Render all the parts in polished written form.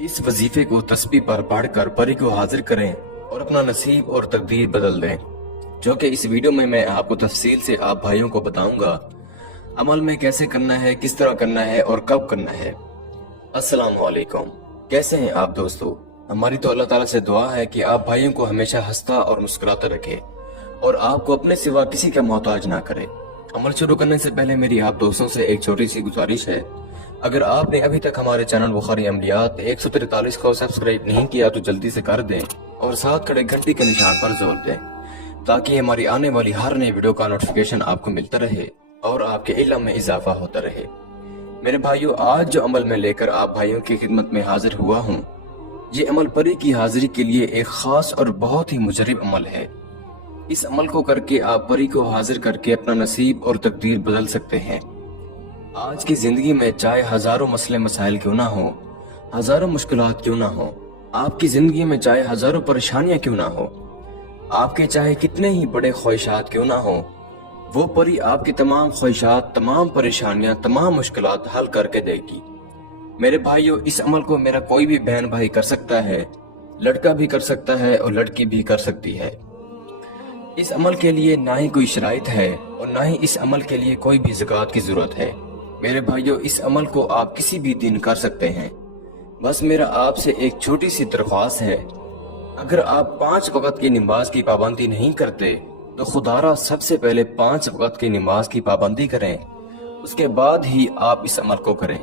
اس वजीफे को तस्बीह पर पढ़कर परी को हाजिर करें और अपना नसीब और तकदीर बदल दें, जो कि इस वीडियो में मैं आपको तफसील से आप भाइयों को बताऊंगा। अमल में कैसे करना है, किस तरह करना है और कब करना है। अस्सलाम वालेकुम, कैसे हैं आप दोस्तों। हमारी तो अल्लाह ताला से दुआ है कि आप भाइयों को हमेशा हंसता और मुस्कुराता रखे और आपको अपने सिवा किसी का मोहताज ना करे। अमल शुरू करने से पहले मेरी आप दोस्तों से एक छोटी सी गुजारिश है, अगर आपने अभी तक हमारे चैनल बुखारी अमलियात 143 को सब्सक्राइब नहीं किया तो जल्दी से कर दें और साथ खड़े घंटी के निशान पर जोर दें, ताकि हमारी आने वाली हर नई वीडियो का नोटिफिकेशन आपको मिलता रहे और आपके इल्म में इजाफा होता रहे। मेरे भाइयों, आज जो अमल में लेकर आप भाइयों की खिदमत में हाजिर हुआ हूँ, ये अमल परी की हाजिरी के लिए एक खास और बहुत ही मुजरिब अमल है। इस अमल को करके आप परी को हाजिर करके अपना नसीब और तकदीर बदल सकते हैं। आज की जिंदगी में चाहे हजारों मसले मसाइल क्यों ना हो, हजारों मुश्किलात क्यों ना हो, आपकी जिंदगी में चाहे हजारों परेशानियां क्यों ना हो, आपके चाहे कितने ही बड़े ख्वाहिशात क्यों ना हो, वो परी आपकी तमाम ख्वाहिशात, तमाम परेशानियां, तमाम मुश्किलात हल करके देगी। मेरे भाइयों, इस अमल को मेरा कोई भी बहन भाई कर सकता है, लड़का भी कर सकता है और लड़की भी कर सकती है। इस अमल के लिए ना ही कोई शराइत है और ना ही इस अमल के लिए कोई भी ज़कात की जरूरत है। मेरे भाइयों, इस अमल को आप किसी भी दिन कर सकते हैं। बस मेरा आपसे एक छोटी सी दरख्वास्त है, अगर आप 5 वक्त की नमाज की पाबंदी नहीं करते तो खुदारा सबसे पहले 5 वक्त की नमाज की पाबंदी करें, उसके बाद ही आप इस अमल को करें।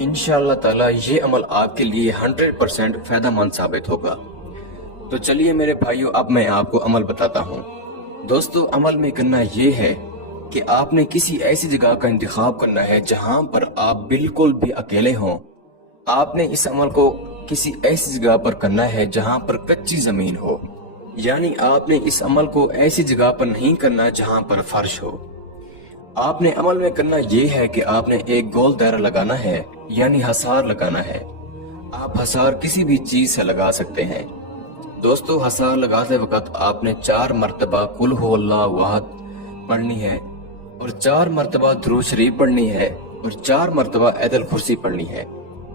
इंशाअल्लाह ताला ये अमल आपके लिए 100% फायदेमंद साबित होगा। तो चलिए मेरे भाइयों, अब मैं आपको अमल बताता हूँ। दोस्तों, अमल में करना ये है कि आपने किसी ऐसी जगह का इंतखाब करना है जहां पर आप बिल्कुल भी अकेले हों। आपने इस अमल को किसी ऐसी जगह पर करना है जहां पर कच्ची जमीन हो, यानी आपने इस अमल को ऐसी जगह पर नहीं करना जहां पर फर्श हो। आपने अमल में करना ये है कि आपने एक गोल दायरा लगाना है, यानी हसार लगाना है। आप हसार किसी भी चीज से लगा सकते हैं। दोस्तों, हसार लगाते वक्त आपने 4 मरतबा कुल हु अल्लाहु अहद पढ़नी है और 4 मरतबा दुरूद शरीफ पढ़नी है और 4 मरतबा आयतुल कुर्सी पढ़नी है।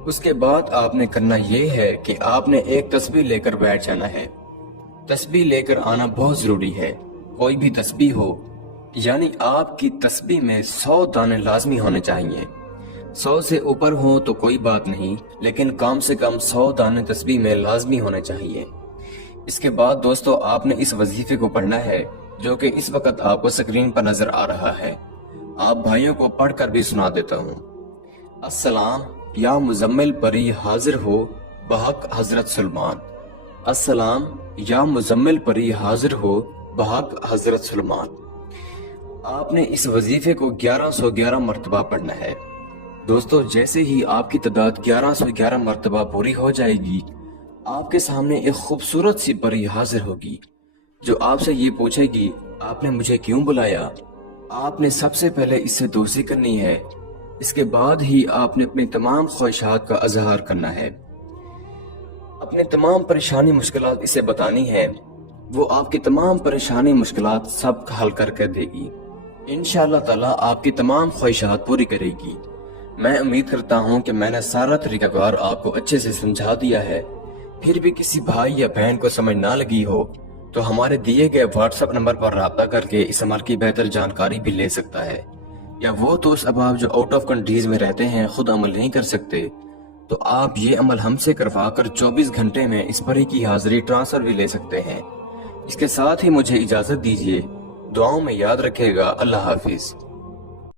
उसके बाद आपने करना ये है कि आपने एक तस्बीह लेकर बैठ जाना है। तस्बीह लेकर आना बहुत जरूरी है। कोई भी तस्बीह हो, यानी आपकी तस्बीह में 100 दाने लाजमी होने चाहिए। 100 से ऊपर हो तो कोई बात नहीं, लेकिन कम से कम 100 दाने तस्बीह में लाजमी होने चाहिए। इसके बाद दोस्तों, आपने इस वजीफे को पढ़ना है, जो कि इस वक्त आपको स्क्रीन पर नजर आ रहा है। आप भाइयों को पढ़कर भी सुना देता हूँ। अस्सलाम या मुजम्मिल परी हाजिर हो बहक हजरत सुलेमान। अस्सलाम या मुजम्मिल परी हाजिर हो बहक हजरत सुलेमान। आपने इस वजीफे को 1111 मरतबा पढ़ना है। दोस्तों, जैसे ही आपकी तादाद 1111 मरतबा पूरी हो जाएगी, आपके सामने एक खूबसूरत सी परी हाजिर होगी, जो आपसे ये पूछेगी, आपने मुझे क्यों बुलाया। आपने सबसे पहले इससे दोस्ती करनी है। इसके बाद ही आपने अपनी तमाम ख्वाहिशात का इजहार करना है, अपने तमाम परेशानी मुश्किलात इसे बतानी है। वो आपकी तमाम परेशानी मुश्किलात सब हल करके देगी। इंशाअल्लाह ताला आपकी तमाम ख्वाहिशात पूरी करेगी। मैं उम्मीद करता हूँ कि मैंने सारा तरीकाकार आपको अच्छे से समझा दिया है। फिर भी किसी भाई या बहन को समझ ना लगी हो तो हमारे दिए गए व्हाट्सएप नंबर पर राब्ता करके इस अमल की बेहतर जानकारी भी ले सकता है। या वो दोस्त अहबाब जो आउट ऑफ कंट्रीज में रहते हैं, खुद अमल नहीं कर सकते, तो आप ये अमल हमसे करवा कर 24 घंटे में इस परी की हाजिरी ट्रांसफर भी ले सकते हैं। इसके साथ ही मुझे इजाजत दीजिए। दुआओं में याद रखेगा। अल्लाह हाफिज।